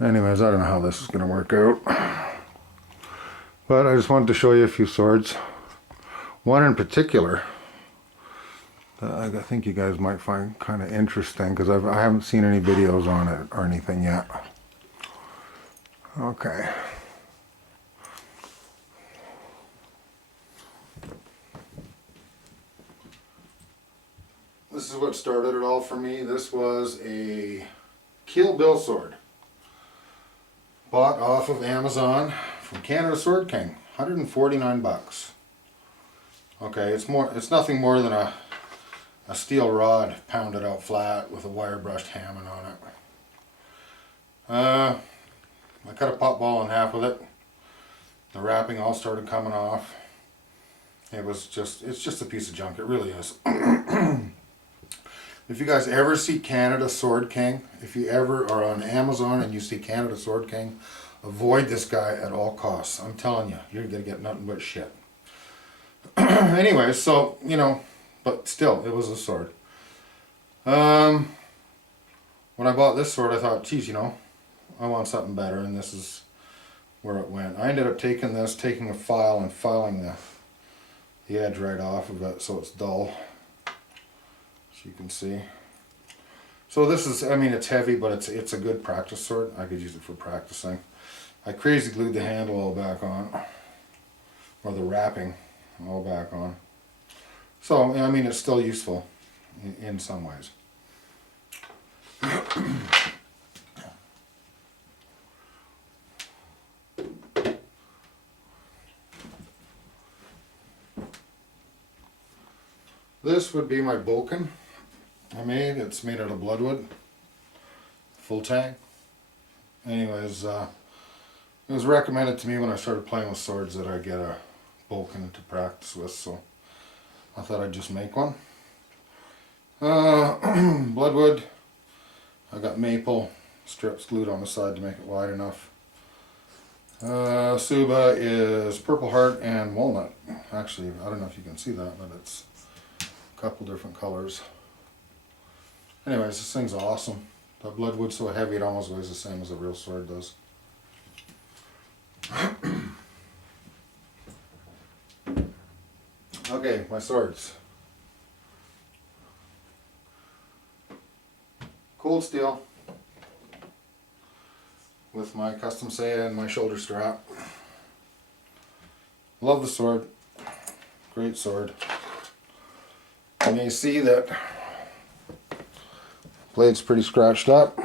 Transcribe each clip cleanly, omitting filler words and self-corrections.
Anyways, I don't know how this is going to work out. But I just wanted to show you a few swords. One in particular I think you guys might find kind of interesting because I haven't seen any videos on it or anything yet. Okay. This is what started it all for me. This was a Kill Bill sword. Bought off of Amazon from Canada Sword King. 149 bucks. Okay, it's nothing more than a steel rod pounded out flat with a wire brushed Hammond on it. I cut a pot ball in half with it. The wrapping all started coming off. It's just a piece of junk. It really is. If you guys ever see Canada Sword King, if you ever are on Amazon and you see Canada Sword King, avoid this guy at all costs. I'm telling you, you're going to get nothing but shit. Anyway, so, but still, it was a sword. When I bought this sword, I thought, geez, I want something better, and this is where it went. I ended up taking a file and filing the edge right off of it so it's dull. As you can see. So this is, it's heavy, but it's a good practice sword. I could use it for practicing. I crazy glued the handle all back on, or the wrapping all back on. So, it's still useful in some ways. This would be my Boken it's made out of bloodwood, full tang. Anyways, it was recommended to me when I started playing with swords that I get a Boken to practice with, so I thought I'd just make one. Bloodwood, I got maple strips glued on the side to make it wide enough. Suba is Purple Heart and Walnut. Actually, I don't know if you can see that, but it's a couple different colors. Anyways, this thing's awesome. The bloodwood's so heavy it almost weighs the same as a real sword does. Okay, my swords. Cold steel with my custom Seiya and my shoulder strap. Love the sword. Great sword. You may see that blade's pretty scratched up.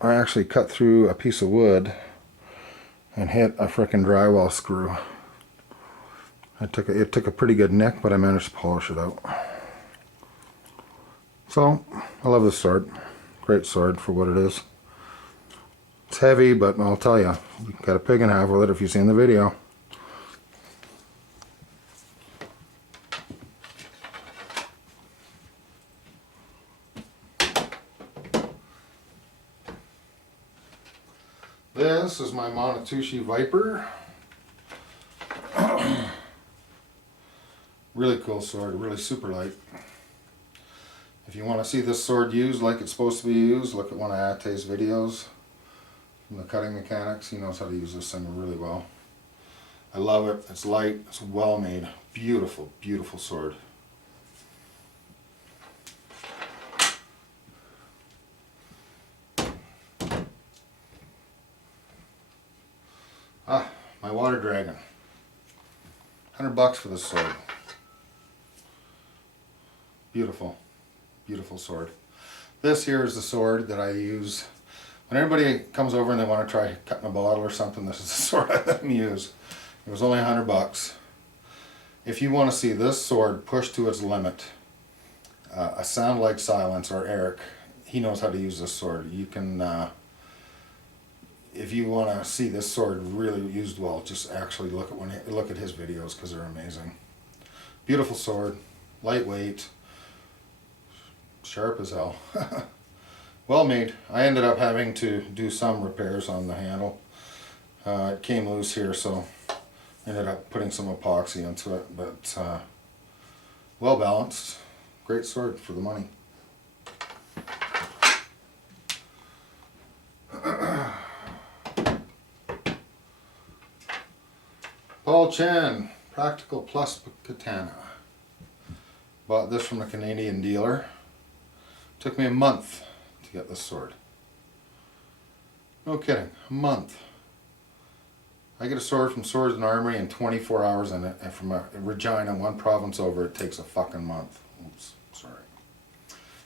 I actually cut through a piece of wood and hit a frickin' drywall screw. It took a pretty good nick, but I managed to polish it out. So, I love this sword. Great sword for what it is. It's heavy, but I'll tell you, you got a pig in half with it if you've seen the video. This is my Monatushi Viper. Really cool sword, really super light. If you want to see this sword used like it's supposed to be used, look at one of Ate's videos from the cutting mechanics. He knows how to use this thing really well. I love it. It's light, it's well made. Beautiful, beautiful sword. My Water Dragon. 100 bucks for this sword. Beautiful, beautiful sword. This here is the sword that I use when everybody comes over and they want to try cutting a bottle or something. This is the sword I let them use. It was only 100 bucks. If you want to see this sword pushed to its limit, a Sound Like Silence or Eric, he knows how to use this sword. You can, if you want to see this sword really used well, just actually look at his videos because they're amazing. Beautiful sword, lightweight, sharp as hell. Well made. I ended up having to do some repairs on the handle. It came loose here, so I ended up putting some epoxy into it, but well balanced. Great sword for the money. Paul Chen, Practical Plus Katana. Bought this from a Canadian dealer. Took me a month to get this sword. No kidding, a month. I get a sword from Swords and Armory in 24 hours, and from Regina, one province over, it takes a fucking month. Oops, sorry.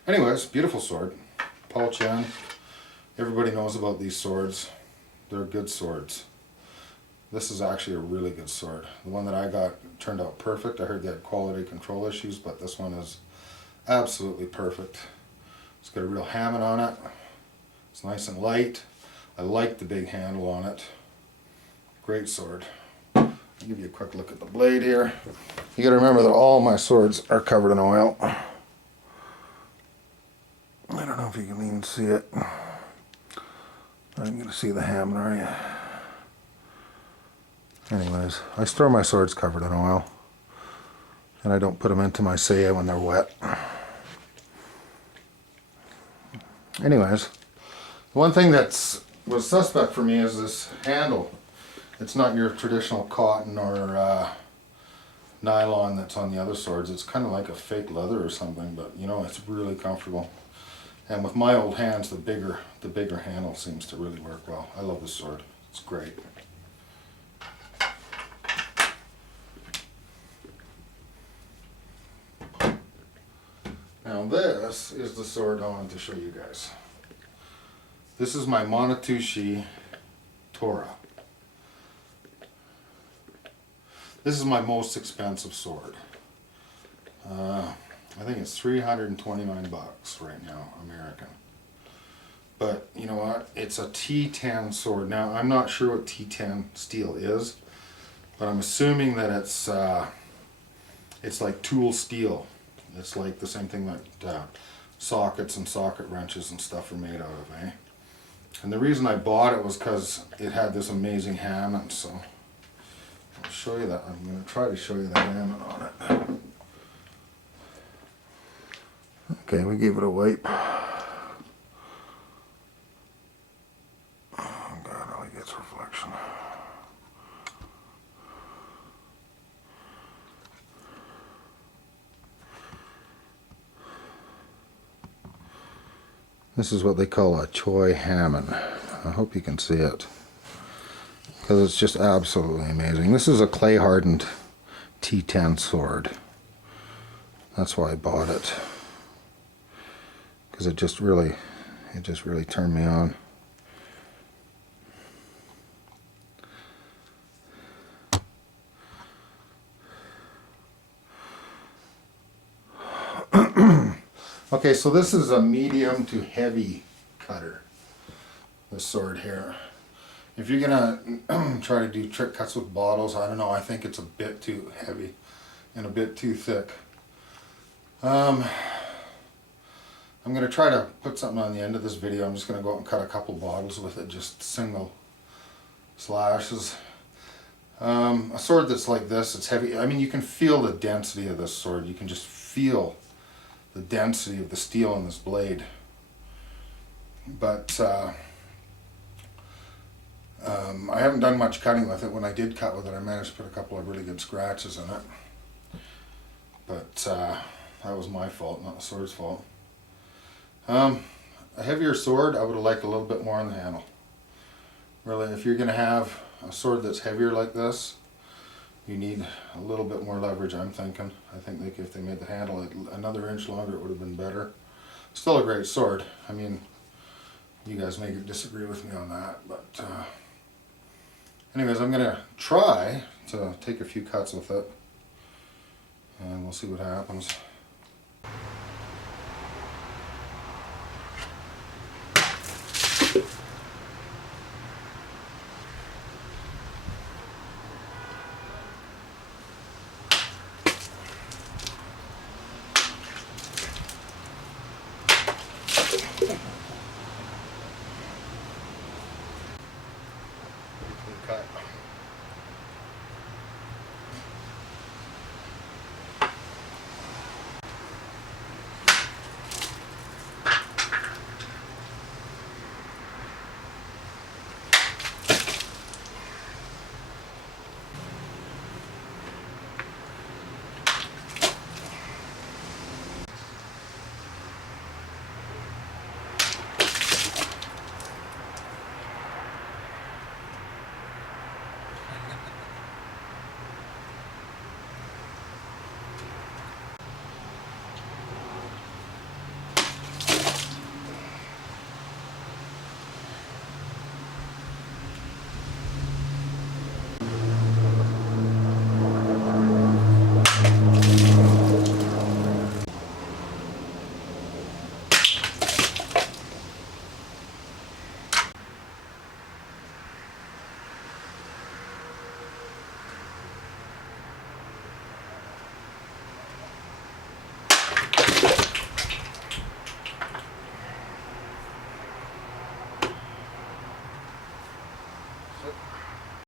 Anyways, beautiful sword. Paul Chen. Everybody knows about these swords. They're good swords. This is actually a really good sword. The one that I got turned out perfect. I heard they had quality control issues, but this one is absolutely perfect. It's got a real Hammond on it. It's nice and light. I like the big handle on it. Great sword. I'll give you a quick look at the blade here. You gotta remember that all my swords are covered in oil. I don't know if you can even see it. I'm gonna see the Hammond, are you? Anyways, I store my swords covered in oil, and I don't put them into my Seiya when they're wet. Anyways, the one thing that was suspect for me is this handle. It's not your traditional cotton or nylon that's on the other swords. It's kind of like a fake leather or something, but you know, it's really comfortable. And with my old hands, the bigger handle seems to really work well. I love this sword. It's great. Now this is the sword I wanted to show you guys. This is my Monatushi Tora. This is my most expensive sword. I think it's $329 right now, American. But you know what? It's a T10 sword. Now I'm not sure what T10 steel is, but I'm assuming that it's like tool steel. It's like the same thing that sockets and socket wrenches and stuff are made out of, eh? And the reason I bought it was because it had this amazing Hammond, so I'll show you that. I'm going to try to show you the Hammond on it. Okay, we gave it a wipe. Oh God, all he gets reflection. This is what they call a Choi Hammond. I hope you can see it, because it's just absolutely amazing. This is a clay hardened T10 sword. That's why I bought it, because it just really turned me on. Okay, so this is a medium to heavy cutter, this sword here. If you're gonna try to do trick cuts with bottles, I don't know, I think it's a bit too heavy and a bit too thick. I'm gonna try to put something on the end of this video. I'm just gonna go out and cut a couple bottles with it, just single slashes. A sword that's like this, it's heavy. I mean, you can feel the density of this sword. You can just feel the density of the steel in this blade. But I haven't done much cutting with it. When I did cut with it, I managed to put a couple of really good scratches in it. But that was my fault, not the sword's fault. A heavier sword, I would have liked a little bit more on the handle. Really, if you're going to have a sword that's heavier like this, you need a little bit more leverage, I'm thinking. I think like if they made the handle another inch longer, it would have been better. Still a great sword. I mean, you guys may disagree with me on that, but anyways, I'm going to try to take a few cuts with it, and we'll see what happens. Cut. Yep.